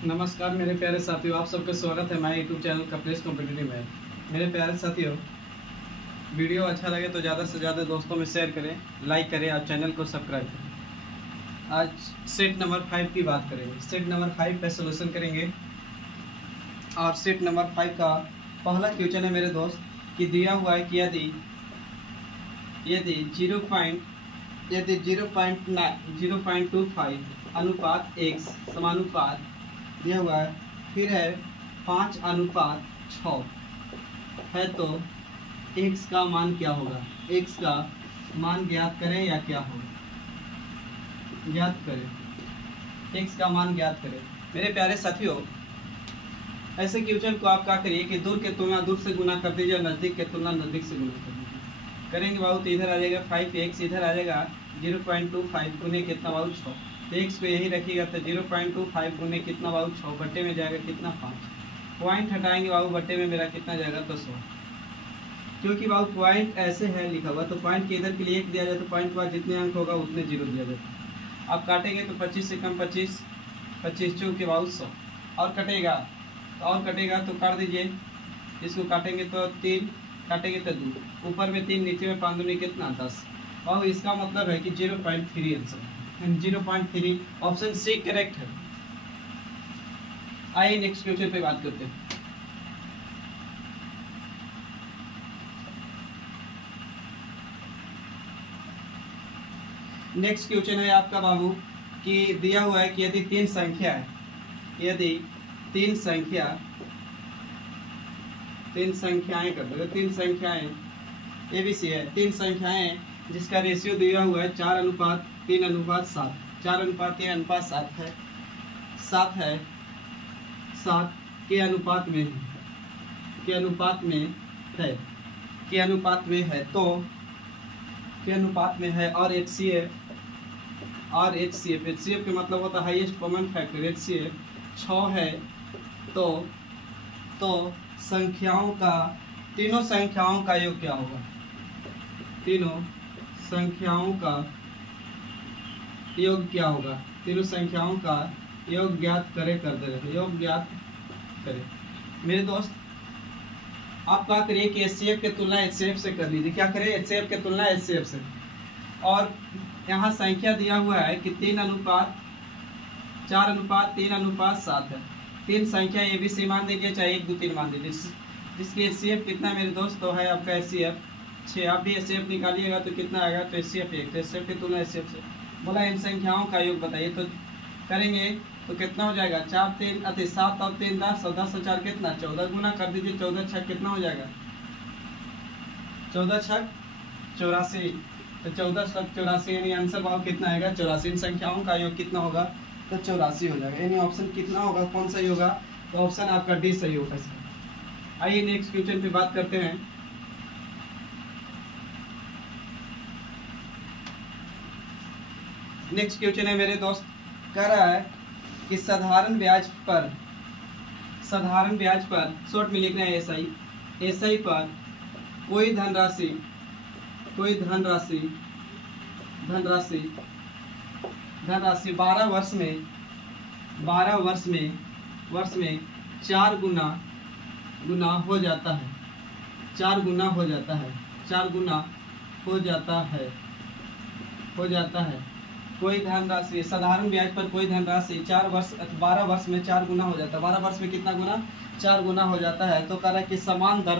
नमस्कार मेरे प्यारे साथियों, आप सबका स्वागत है हमारे यूट्यूब चैनल कपलेश कॉम्पिटिटिव में। मेरे प्यारे साथियों, वीडियो अच्छा लगे तो ज़्यादा से ज़्यादा दोस्तों में शेयर करें, लाइक करें और चैनल को सब्सक्राइब करें। आज सेट नंबर 5 की बात करेंगे। सेट नंबर 5 पे सोल्यूशन करेंगे और सेट नंबर 5 का पहला क्वेश्चन है मेरे दोस्त कि दिया हुआ है कि यदि 0.25 अनुपात x समानुपात दिया हुआ है, फिर है 5:6 है, तो x का मान क्या होगा? x का मान ज्ञात करें या क्या होगा? ज्ञात करें, x का मान ज्ञात करें। मेरे प्यारे साथियों, ऐसे क्वेश्चन को आप क्या करिए कि दूर के तुलना दूर से गुना कर दीजिए और नज़दीक के तुलना नज़दीक से गुना कर दीजिए। करेंगे बाबू तो इधर आ जाएगा 5x, इधर आ जाएगा 0.25 गुने कितना बाबू 6। तो x को यही रखिएगा तो 0.25 गुने कितना बाबू 6, बट्टे में जाएगा कितना 5। पॉइंट हटाएंगे बाबू, बट्टे में मेरा कितना जाएगा तो 100। क्योंकि बाबू पॉइंट ऐसे है लिखा हुआ, तो पॉइंट के इधर के लिए 1 दिया जाए तो पॉइंट के बाद जितने अंक होगा उतने 0 दिया जाता है। आप काटेंगे तो 25 से कम 25, 25 चौक के बाबू 100 और कटेगा तो काट दीजिए। इसको काटेंगे तो 3, काटेंगे तो 2, ऊपर में 3 नीचे में 5 दूनी कितना 10। और इसका मतलब है कि 0.3 आंसर, 0.3 ऑप्शन सी करेक्ट है। आइए नेक्स्ट क्वेश्चन पे बात करते हैं। नेक्स्ट क्वेश्चन है आपका बाबू कि दिया हुआ है कि यदि 3 संख्या है, यदि 3 संख्याएं कर दो, 3 संख्याएं ABC है, 3 संख्याएं जिसका रेशियो दिया हुआ है 4:3:7, 4:3:7 है, 7 है, 7 के अनुपात में है, के अनुपात में है, के अनुपात में है, तो के अनुपात में है। और HCF का मतलब होता है हाईएस्ट कॉमन फैक्टर। HCF 6 है, तो संख्याओं का, तीनों संख्याओं का योग क्या होगा? तीनों संख्याओं का योग क्या होगा? तीनों संख्याओं का योग ज्ञात करे कर दे रहे, योग ज्ञात करें। मेरे दोस्त आप क्या करिए कि HCF की तुलना HCF से कर लीजिए। क्या करें? HCF की तुलना HCF से। और यहाँ संख्या दिया हुआ है कि 4:3:7 है। 3 संख्या ABC मान दीजिए, चाहे 1, 2, 3 मान दीजिए, जिसकी HCF कितना मेरे दोस्त तो है आपका HCF 6। आप भी HCF निकालिएगा तो कितना आएगा? तो HCF 1, तो HCF की तुलना HCF से। बोला इन संख्याओं का योग बताइए, तो करेंगे तो कितना हो जाएगा? 7 और 3 10, और 10 और 4 कितना 14, गुना कर दीजिए। 14 6 कितना हो जाएगा? 14 6 84, तो 14 6 84 यानी आंसर भाव कितना आएगा? 84। इन संख्याओं का योग कितना होगा? तो 84 हो जाएगा। यानी ऑप्शन कितना होगा, कौन सा होगा? तो ऑप्शन आपका डी सही होगा इसका। आइए नेक्स्ट क्वेश्चन पे बात करते हैं। नेक्स्ट क्वेश्चन है मेरे दोस्त, कह रहा है कि साधारण ब्याज पर शॉर्ट में लिखना है SI पर कोई धनराशि 12 वर्ष में 4 गुना हो जाता है, 4 गुना हो जाता है। कोई धनराशि, साधारण ब्याज पर कोई धनराशि 12 वर्ष में 4 गुना हो जाता है। 12 वर्ष में कितना गुना? 4 गुना हो जाता है। तो कह रहा है कि समान दर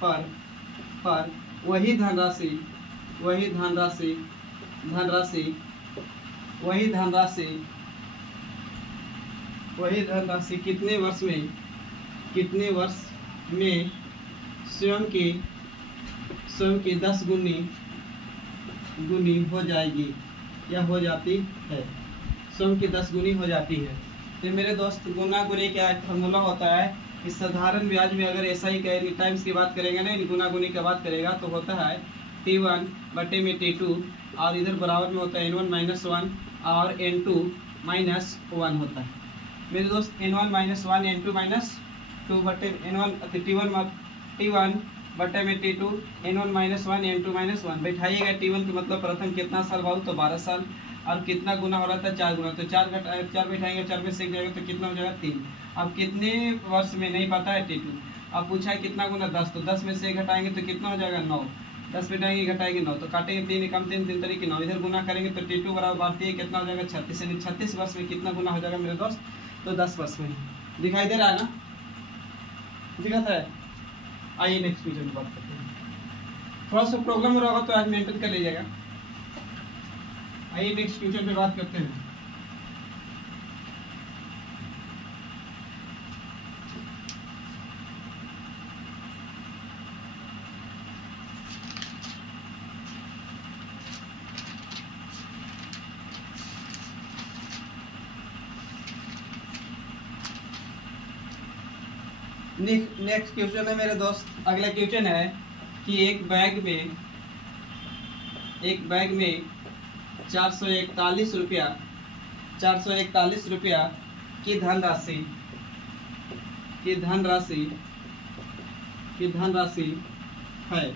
पर वही धनराशि कितने वर्ष में स्वयं की 10 गुनी हो जाएगी या हो जाती है? स्वयं की 10 गुनी हो जाती है। तो मेरे दोस्त गुना गुनी क्या फॉर्मूला होता है कि साधारण ब्याज में अगर SI के टाइम्स की बात करेंगे ना, गुना गुनी की बात करेगा तो होता है T1 बटे में T2, और इधर बराबर में होता है N1 - 1 और N2 - 1 होता है। मेरे दोस्त N1 - 1 N2 - 2 बटे T1 बटे में T2 N1 - 1 N2 - 1। बैठाइएगा T1 का मतलब प्रथम कितना साल बाबू? तो 12 साल। और कितना गुना हो रहा था 4 गुना, तो 4 बैठाएंगे 4 में सेक जाएगा तो कितना हो जाएगा 3। अब कितने वर्ष में नहीं पता है T2। अब पूछा है कितना गुना 10, तो 10 में से घटाएंगे तो कितना हो जाएगा 9। 10 बैठाएंगे घटाएंगे 9, तो काटेंगे 3 कम 3 3 तरीके 9, इधर गुना करेंगे तो T2 बराबर भारतीय कितना हो जाएगा 36, यानी 36 वर्ष में कितना गुना हो जाएगा मेरे दोस्त, तो 10 वर्ष में। दिखाई दे रहा है ना, दिखाता है। आइए नेक्स्ट क्वेश्चन की बात करते हैं। थोड़ा सा प्रॉब्लम हो रहा होगा तो आज मेंटेन कर लीजिएगा। आइए नेक्स्ट क्वेश्चन पे बात करते हैं। नेक्स्ट क्वेश्चन है मेरे दोस्त, अगला क्वेश्चन है कि एक बैग में 441 रुपया की धनराशि है।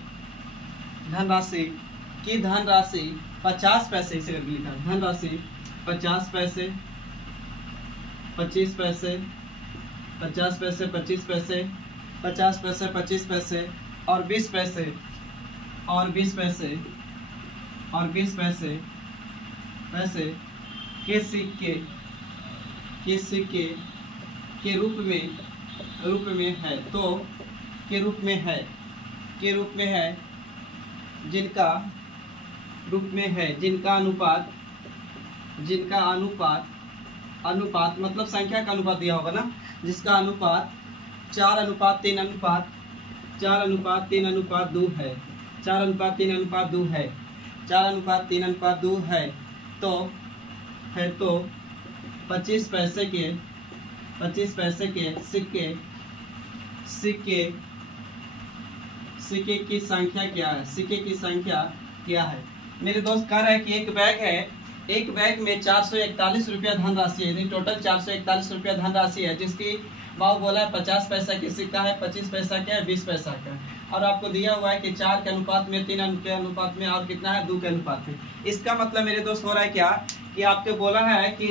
धनराशि 50 पैसे, इसे करके लिखा है। धनराशि 50 पैसे, 25 पैसे, 50 पैसे, 25 पैसे, 50 पैसे, 25 पैसे और 20 पैसे और 20 पैसे और 20 पैसे के सिक्के के रूप में है, तो के रूप में है जिनका अनुपात मतलब संख्या का अनुपात दिया होगा ना, जिसका अनुपात 4:3:2 है। 4:3:2 है। तो 25 पैसे के सिक्के की संख्या क्या है? मेरे दोस्त कह रहा है कि एक बैग में 441 रुपया धनराशि है, यानी टोटल 441 रुपया धनराशि है, जिसकी भाव बोला है 50 पैसा की सिक्का है, 25 पैसा का है, 20 पैसा का है, और आपको दिया हुआ है कि 4 के अनुपात में, 3 के अनुपात में और कितना है 2 के अनुपात में। इसका मतलब मेरे दोस्त हो रहा है क्या कि आपको बोला है कि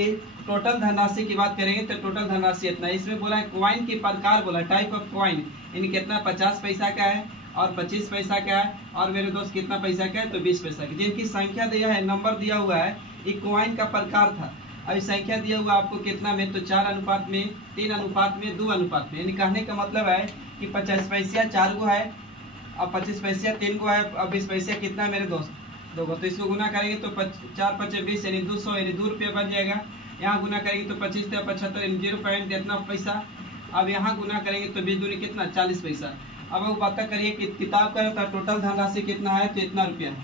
टोटल धनराशि की बात करेंगे तो टोटल धनराशि इतना। इसमें बोला है कॉइन की प्रकार, बोला टाइप ऑफ कॉइन, यानी कितना 50 पैसा का है और 25 पैसा का है, और मेरे दोस्त कितना पैसा का है तो 20 पैसा का। जिनकी संख्या दिया है, नंबर दिया हुआ है, ये कॉइन का प्रकार था। अभी संख्या दिया हुआ आपको कितना में, तो 4 अनुपात में, 3 अनुपात में, 2 अनुपात में। यानी कहने का मतलब है कि 50 पैसा 4 गो है और 25 पैसा 3 गो है और 20 पैसा कितना मेरे दोस्त 2 गो। तो इसको गुना करेंगे तो 4 × 5 = 20, यानी 200, यानी 2 रुपये बन जाएगा। यहाँ गुना करेंगे तो 25 × 75 यानी 0 कितना पैसा। अब यहाँ गुना करेंगे तो 20 दूनी कितना 40 पैसा। अब वो पता करिए कि किताब का टोटल धनराशि कितना है, तो इतना रुपया है,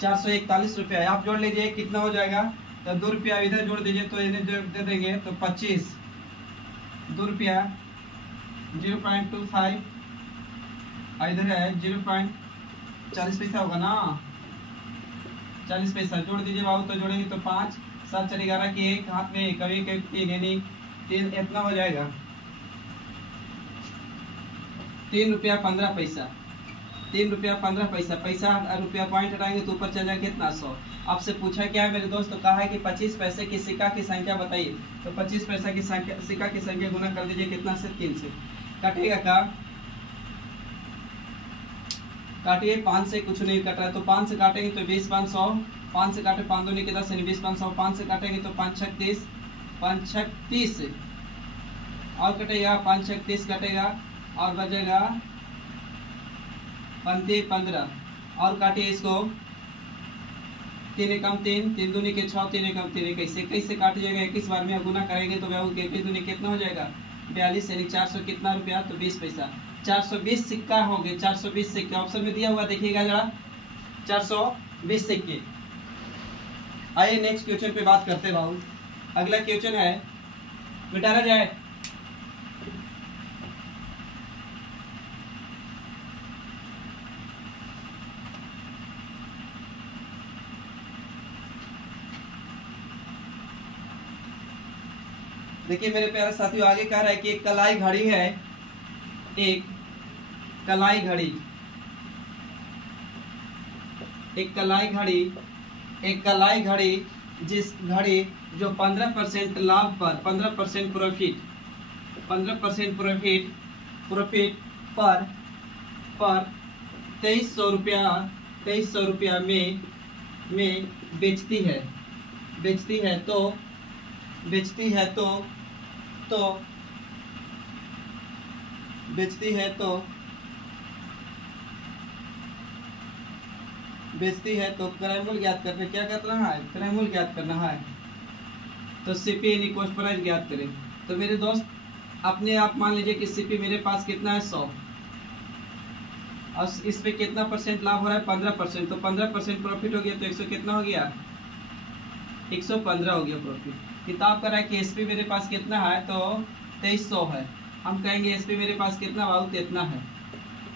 441 रुपया है। आप जोड़ लीजिए कितना हो जाएगा, तो 2 रुपया इधर जोड़ दीजिए तो इन्हें दे देंगे तो 25, 2 रुपया 0.25, इधर है 0.40 पैसा होगा ना, 40 पैसा जोड़ दीजिए बाबू, तो जोड़ेंगे तो 5 7 4 11 के एक हाथ में कभी 3, यानी 3 इतना हो जाएगा 3 रुपया 15 पैसा। 3 रुपया 15 पैसा, रुपया पॉइंट हटाएंगे तो ऊपर चल जाएगा कितना 100। आपसे पूछा क्या है मेरे दोस्त, तो कहा है कि 25 पैसे की सिक्का की संख्या बताइए। तो 25 पैसा की सिक्का की संख्या गुना कर दीजिए कितना से, 3 से। कटेगा का काटिए, 5 से कुछ नहीं कट रहा है तो 5 से काटेंगे तो 20 5 100, 5 से काटे 5 दूनी के 10 यानी 20 5 100, 5 से काटेंगे तो 5 6 30, 5 6 30 और कटेगा 5 6 30 कटेगा और बचेगा 35 15 और काटिए इसको, 3 कम 3, 3 दूनी के 6, 3 कम 3 21 से काट जाएगा 21 बार में गुना करेंगे तो 21 दूनी कितना हो जाएगा 42, यानी 400 कितना रुपया, तो 20 पैसा। 420 सिक्का होंगे, 420 सिक्के ऑप्शन में दिया हुआ देखिएगा जरा, 420 सिक्के। आइए नेक्स्ट क्वेश्चन पे बात करते हैं बाबू। अगला क्वेश्चन है, मिटाना जाए देखिए मेरे प्यारे साथियों, आगे कह रहा है कि एक कलाई घड़ी है, एक कलाई घड़ी जिस घड़ी जो 15% लाभ पर 15% प्रॉफिट 15% प्रॉफिट पर 2300 रुपया में बेचती है तो क्रय मूल्य ज्ञात करना, क्या करना है, क्रय मूल्य ज्ञात करना है। तो सीपी यानी कॉस्ट प्राइस ज्ञात करें। तो मेरे दोस्त अपने आप मान लीजिए कि सीपी मेरे पास कितना है 100 और इस पे कितना परसेंट लाभ हो रहा है 15%, तो 15% प्रॉफिट हो गया तो 100 कितना हो गया 115 हो गया प्रॉफिट। किताब कर रहा है कि एसपी मेरे पास कितना है तो 2300 है, हम कहेंगे एसपी मेरे पास कितना बहुत इतना है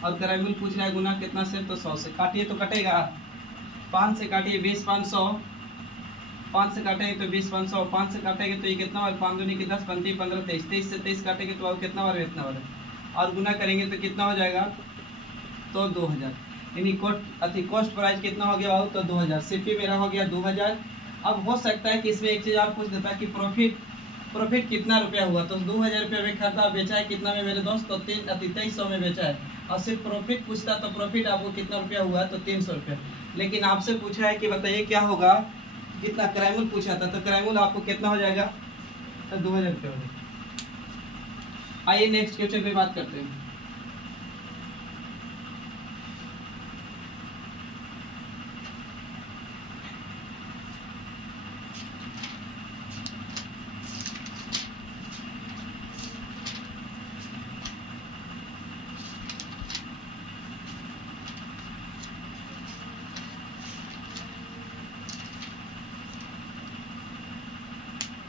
और क्रय मूल्य पूछ रहा है गुना कितना से तो 100 से काटिए तो कटेगा 5 से काटिए 20 500 5 से काटेंगे तो 20 500 5 से काटेंगे तो ये कितना बार 5 दूनी की 10 25 15 23 23 से 23 काटेंगे तो कितना बार इतना बार और गुना करेंगे तो कितना हो जाएगा तो 2000 यानी कॉस्ट प्राइस कितना हो गया बाबू तो 2000। सीपी मेरा हो गया 2000। अब हो सकता है कि इसमें एक चीज़ और पूछ देता है कि प्रॉफिट कितना रुपया हुआ, तो 2000 रुपये में खरीदा बेचा है कितना में मेरे दोस्त तो 2300 में बेचा है और सिर्फ प्रॉफिट पूछता तो प्रॉफिट आपको कितना रुपया हुआ तो 300 रुपया। लेकिन आपसे पूछा है कि बताइए क्या होगा, कितना क्रय मूल्य पूछा था तो क्रय मूल्य आपको कितना हो जाएगा तो 2000 रुपये हो जाएगा। आइए नेक्स्ट क्वेश्चन पे बात करते हैं।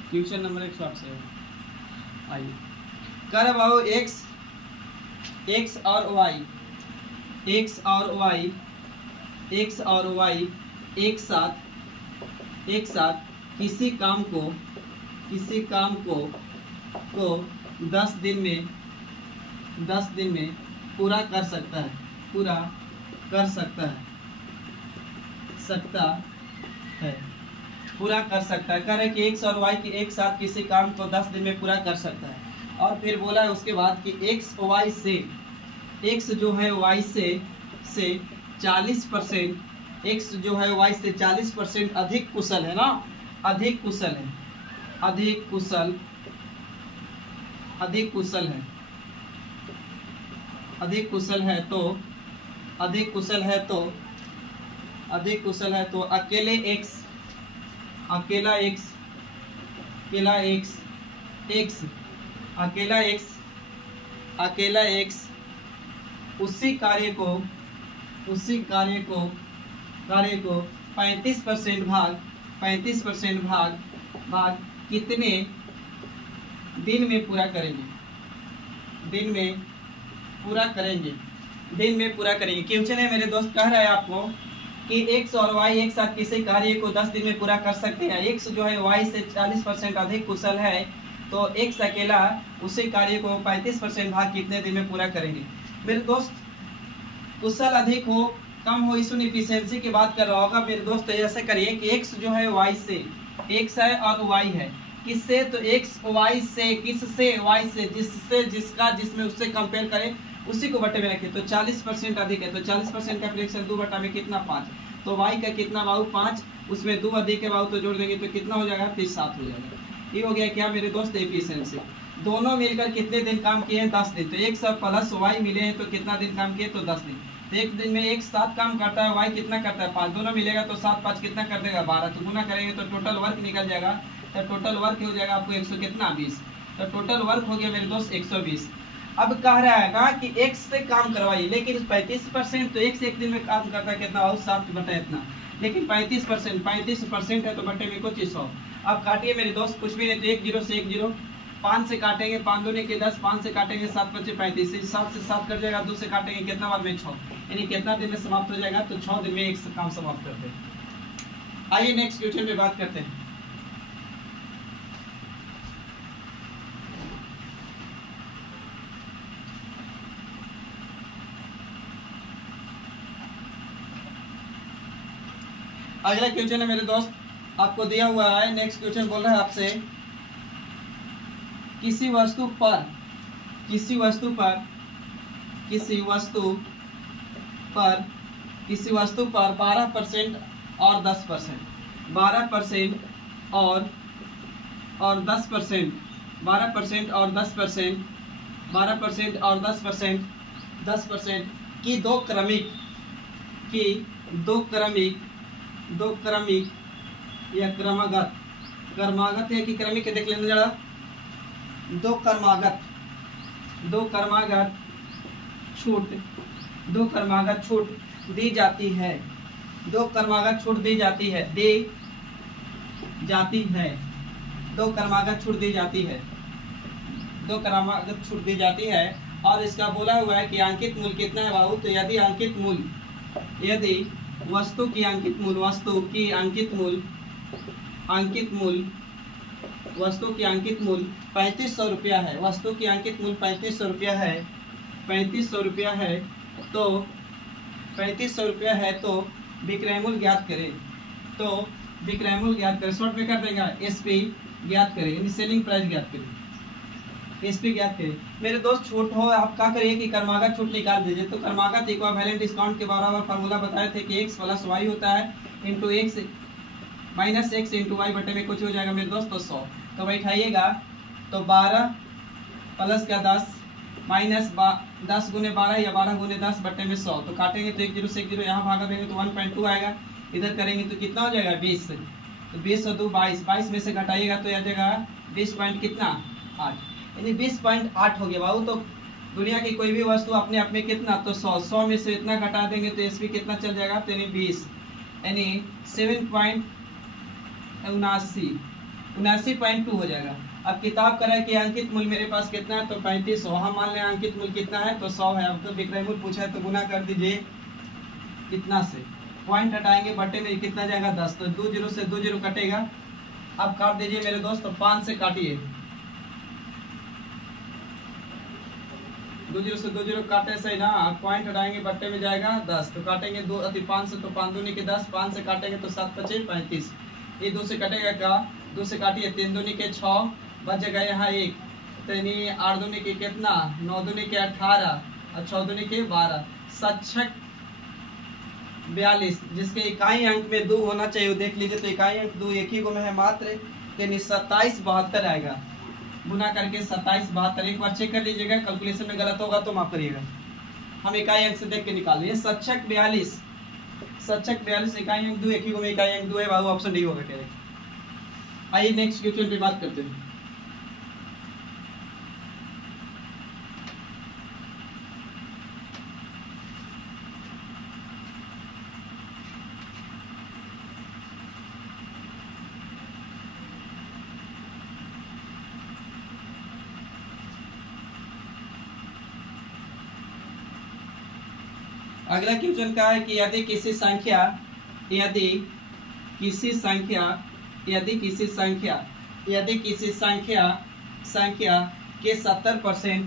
क्वेश्चन नंबर 108 आइए कर बाबू x और y एक साथ किसी काम को 10 दिन में पूरा कर सकता है कह रहे कि x और y की एक साथ किसी काम को 10 दिन में पूरा कर सकता है। और फिर बोला है उसके बाद कि x जो है y से 40% x जो है y से 40% अधिक कुशल है ना, अधिक कुशल है तो अकेला x उसी कार्य को 35% भाग कितने दिन में पूरा करेंगे। क्वेश्चन है मेरे दोस्त कह रहा है आपको कि x और y एक साथ किसी कार्य को 10 दिन में पूरा कर सकते हैं। x जो है y से 40% अधिक कुशल है तो x अकेला उसी कार्य को 35% भाग कितने दिन में पूरा करेंगे। मेरे दोस्त कुशल अधिक हो कम हो इस इफिशियंसी की बात कर रहा होगा। मेरे दोस्त ऐसे करिए कि x जो है y से x है और y है किससे तो x y से किससे y से जिसमें उससे कंपेयर करें उसी को बटे में रखें तो 40% अधिक है तो 40% का फ्रैक्शन 2 बटा में कितना 5 तो y का कितना बाबू 5 उसमें 2 अधिक है बाबू तो जोड़ देंगे तो कितना हो जाएगा 7 हो जाएगा। ये हो गया क्या मेरे दोस्त एफिशिएंसी। दोनों मिलकर कितने दिन काम किए हैं 10 दिन तो x प्लस y मिले हैं तो कितना दिन काम किए तो 10 दिन। तो एक दिन में एक 7 काम करता है y कितना करता है 5 दोनों मिलेगा तो 7 5 कितना कर देगा 12 तो गुना करेंगे तो टोटल वर्क निकल जाएगा तो टोटल वर्क हो जाएगा आपको 100 कितना 20 तो टोटल वर्क हो गया मेरे दोस्त 120। अब कह रहा है ना कि x से काम करवाइए लेकिन 35% तो x एक दिन में काम करता है कितना और 7 बटा इतना लेकिन 35% है तो बटे में कुछ 100। अब काटिए मेरे दोस्त कुछ भी नहीं तो 1 0 से 1 0 5 से काटेंगे 5 दूनी के 10 5 से काटेंगे 7 बचे 35 7 से 7 कट जाएगा 2 से काटेंगे कितना बार में 6 यानी कितना दिन में समाप्त हो जाएगा तो 6 दिन में एक काम समाप्त करते हैं। आइए नेक्स्ट क्वेश्चन पे बात करते हैं। अगला क्वेश्चन है मेरे दोस्त आपको दिया हुआ है। नेक्स्ट क्वेश्चन बोल रहा है आपसे, किसी वस्तु पर 12% और 10%, 12% और 10%, 12% और 10%, 12% और 10%, 10% की दो क्रमिक या क्रमागत है कि क्रमिक है, देख लेना जरा। दो क्रमागत छूट दी जाती है। दो क्रमागत छूट दी जाती है। और इसका बोला हुआ है कि अंकित मूल्य कितना है बाबू। तो यदि वस्तु की अंकित मूल्य 3500 रुपया है। वस्तु की अंकित मूल्य 3500 रुपया है। तो 3500 रुपया है तो विक्रय मूल्य ज्ञात करें। शॉर्ट में कर देगा, एसपी ज्ञात करें, सेलिंग प्राइस ज्ञात करें, एसपी ज्ञात करें। मेरे दोस्त छूट हो, आप क्या करिए कि कर्मागत छूट निकाल दीजिए। तो कर्मागत इक्विवेलेंट डिस्काउंट के बराबर फार्मूला बताए थे कि x + y होता है into x minus x into y बटे में कुछ हो जाएगा मेरे दोस्त, तो 100। तो बैठाइएगा, तो 12 प्लस का 10 माइनस 10 गुने 12 या 12 गुने 10 बटे में 100। तो काटेंगे तो 1 0 से 1 0 यहाँ भागा देंगे तो 1.2 आएगा। इधर करेंगे तो कितना हो जाएगा 20। तो 20 और 2 22, 22 में से घटाइएगा तो आ जाएगा 20 पॉइंट कितना 8, यानी 20.8 हो गया बाबू। तो दुनिया की कोई भी वस्तु अपने आप में कितना, तो 100 में से इतना घटा देंगे तो एसपी कितना चल जाएगा, तो यानी 20, यानी 79.2 हो जाएगा। अब किताब करा है कि अंकित मूल्य मेरे पास कितना है, तो 3500। हम मान लें अंकित मूल्य कितना है, तो 100 है। अब तो विक्रय मूल्य पूछा है तो गुना कर दीजिए कितना से, पॉइंट हटाएंगे बटे में कितना जाएगा 10। तो 2 0 से 2 0 कटेगा। अब काट दीजिए मेरे दोस्त, तो 5 से काटिए, 2 0 से 2 0 काटे सही ना। पॉइंट हटाएंगे बट्टे में जाएगा 10। तो काटेंगे 5 से, तो 5 दूनी के 10, 5 से काटेंगे तो 7 5 35। ये 2 से कटेगा क्या, 2 से काटिए, 3 दूनी के 6 बच जाएगा यहाँ 1। तो यानी 8 दूनी के कितना, 9 दूनी के 18 और 6 दूनी के 12, 7 42, जिसके इकाई अंक में 2 होना चाहिए। देख लीजिए, तो इकाई अंक 2 एक ही गो में है मात्र, यानी 2772 आएगा। गुना करके 2772, एक बार चेक कर लीजिएगा, कैलकुलेशन में गलत होगा तो माफ करिएगा। हम इकाई अंक से देख के निकाल लिए। 742 इकाई अंक 2 एक ही गो में इकाई अंक 2 है बाबू, ऑप्शन डी होगा करेक्ट। आइए नेक्स्ट क्वेश्चन पे बात करते हैं। अगला क्वेश्चन क्या है कि यदि किसी संख्या के 70%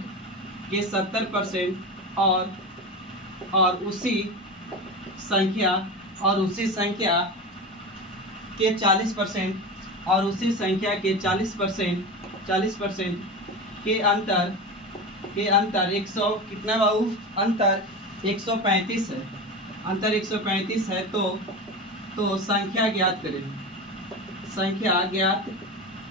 और उसी संख्या के 40% के अंतर 100 कितना बाबू, अंतर 135 है। अंतर 135 है तो संख्या ज्ञात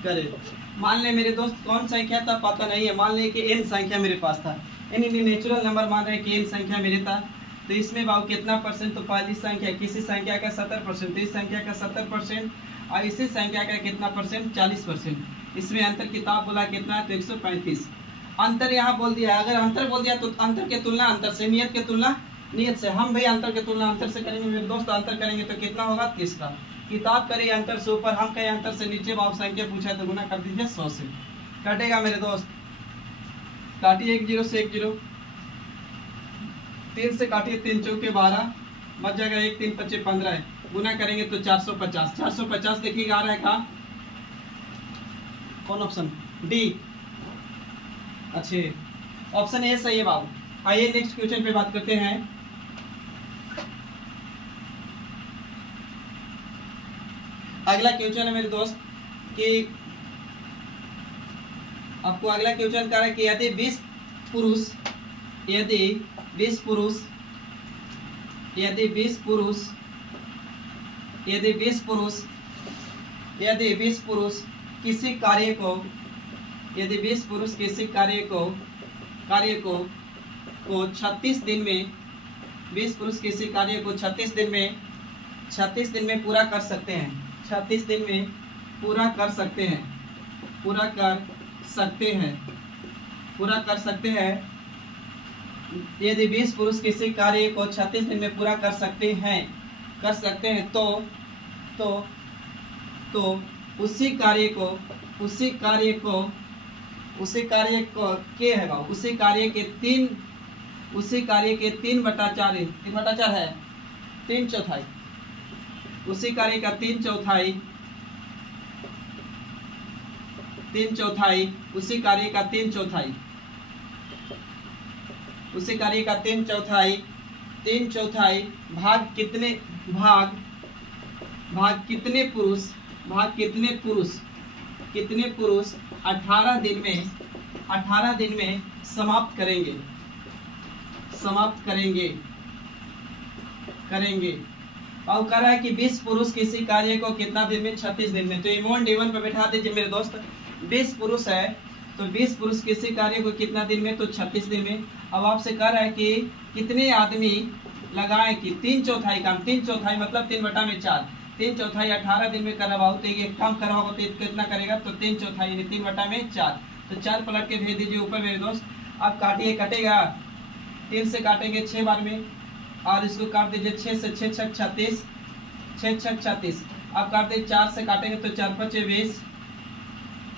करें। मान ले मेरे दोस्त कौन संख्या था पता नहीं है, मान ले कि n संख्या मेरे पास था, यानी नेचुरल नंबर मान रहे हैं कि n संख्या मेरे था। तो इसमें बाबू कितना परसेंट, तो पहली संख्या किसी संख्या का 70%, तो इस संख्या का 70% और इसी संख्या का कितना परसेंट, 40%। इसमें अंतर किताब बोला कितना है, तो 135। अंतर यहाँ बोल दिया है, अगर अंतर बोल दिया तो अंतर के तुलना अंतर से, नियत के तुलना नियत से। हम भाई अंतर के तुलना अंतर से करेंगे मेरे दोस्त, अंतर करेंगे तो कितना होगा 30 का। किताब करिए अंतर से ऊपर, हम कहे अंतर से नीचे, बाबू संख्या पूछा है तो गुना कर दीजिए 100 से। कटेगा मेरे दोस्त, काटिए 1 0 से 1 0, 3 से काटिए 3 चौके 12, बच जाएगा 1 3 25 15 है। गुना करेंगे तो 450। 450 देखिएगा आ रहा है कहाँ, कौन ऑप्शन, डी। अच्छे, ऑप्शन ए सही है बाबू। आइए नेक्स्ट क्वेश्चन पे बात करते हैं। अगला क्वेश्चन है मेरे दोस्त कि आपको अगला क्वेश्चन कर रहा है कि यदि 20 पुरुष यदि 20 पुरुष किसी कार्य को 36 दिन में 20 पुरुष किसी कार्य को 36 दिन में पूरा कर सकते हैं 36 दिन में पूरा कर सकते हैं यदि 20 पुरुष किसी कार्य को 36 दिन में पूरा कर सकते हैं तो उसी कार्य के 3/4 है 3/4 उसी कार्य का 3/4 उसी कार्य का 3/4 भाग कितने पुरुष 18 दिन में समाप्त करेंगे और कह रहा है कि 20 पुरुष किसी कार्य को कितना दिन में 36 दिन में। तो इमोन D1 पे बैठा दीजिए मेरे दोस्त। 20 पुरुष है तो 20 पुरुष किसी कार्य को कितना दिन में, तो 36 दिन में। अब आपसे कह रहा है कि कितने आदमी लगाए कि 3/4 काम 3/4 मतलब 3/4 3/4 18 दिन में करवाओ तो एक काम करवाओ तो कितना करेगा, तो 3/4 यानी 3/4 तो 4 पलट के भेज दीजिए ऊपर मेरे दोस्त। अब काटिए, कटेगा 3 से काटेंगे 6 बार में और इसको काट दीजिए 6 से 6 6 36 6 6 36। अब काट दीजिए 4 से काटेंगे तो 4 5 20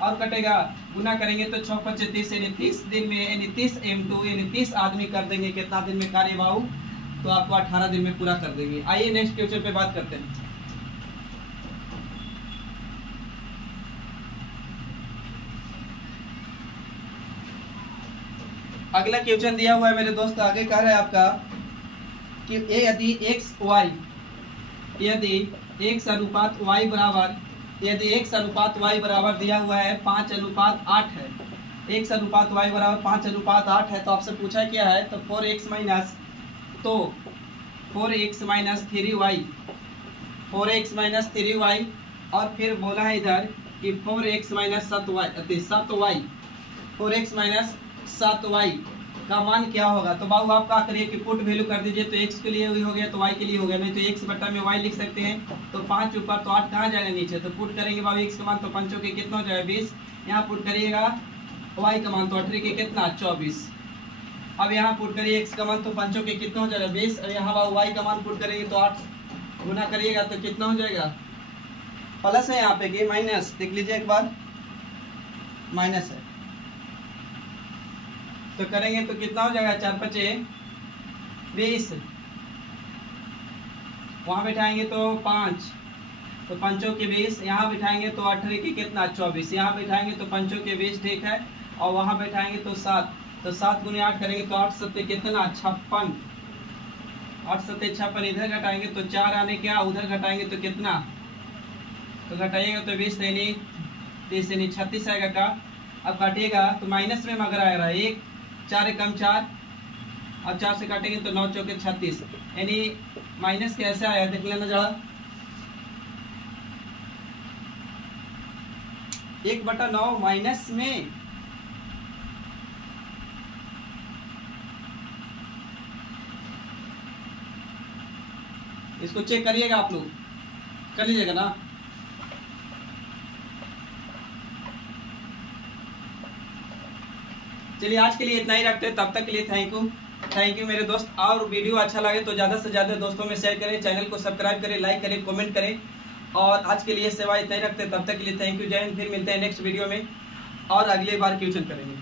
और कटेगा, गुना करेंगे तो 6 5 30 यानी 30 दिन में यानी 30 M2 यानी 30 आदमी कर देंगे कितना दिन में कार्य बाबू, तो आपको 18 दिन में पूरा कर देंगे। आइए नेक्स्ट क्वेश्चन पे बात करते हैं। अगला क्वेश्चन दिया हुआ है मेरे दोस्त, आगे कह रहा है आपका कि यदि x y बराबर दिया हुआ है 5:8 है, x अनुपात y बराबर 5:8 है, तो आपसे पूछा क्या है, तो 4x माइनस 3y और फिर बोला है इधर कि 4x माइनस 7y का मान क्या होगा। तो बाबू आप क्या करिए कि पुट वैल्यू कर दीजिए, तो x के लिए हो गया तो y के लिए हो गया, नहीं तो x बटा में y लिख सकते हैं। तो 5 ऊपर तो 8 कहाँ जाएगा नीचे, तो पुट करेंगे बाबू x का मान, तो 5 के कितना हो जाएगा 20। यहाँ पुट करिएगा y का मान, तो 18 के कितना 24। अब यहाँ पुट करिए x का मान, तो 5 के कितना हो जाएगा 20 और यहाँ बाबू y का मान पुट करेंगे तो 8 गुना करिएगा तो कितना हो जाएगा, प्लस है यहाँ पे कि माइनस, देख लीजिए एक बार माइनस है तो करेंगे तो कितना हो जाएगा 4 5 20। वहां बैठाएंगे तो 5 तो 5 के 20, यहाँ बैठाएंगे तो 18 के कितना 24, यहाँ बैठाएंगे तो 5 के 20 ठीक है, और वहां बैठाएंगे तो 7, तो 7 गुने 8 करेंगे तो 8 7 कितना 56, 8 7 56। इधर घटाएंगे तो 4 आने क्या, उधर घटाएंगे तो कितना, तो घटाइएगा तो 20 यानी 30 यानी 36 आएगा का। अब काटिएगा तो माइनस में मगर आ रहा है 1 4 कम 4, अब 4 से काटेंगे तो 9 चौके 36 यानी माइनस कैसे आया देख लेना जरा, 1/9 माइनस में इसको चेक करिएगा, आप लोग कर लीजिएगा ना। चलिए आज के लिए इतना ही रखते हैं, तब तक के लिए थैंक यू मेरे दोस्त। और वीडियो अच्छा लगे तो ज़्यादा से ज़्यादा दोस्तों में शेयर करें, चैनल को सब्सक्राइब करें, लाइक करें, कमेंट करें। और आज के लिए सेवा इतना ही रखते हैं, तब तक के लिए थैंक यू, जय हिंद। फिर मिलते हैं नेक्स्ट वीडियो में और अगले बार क्वेश्चन करेंगे।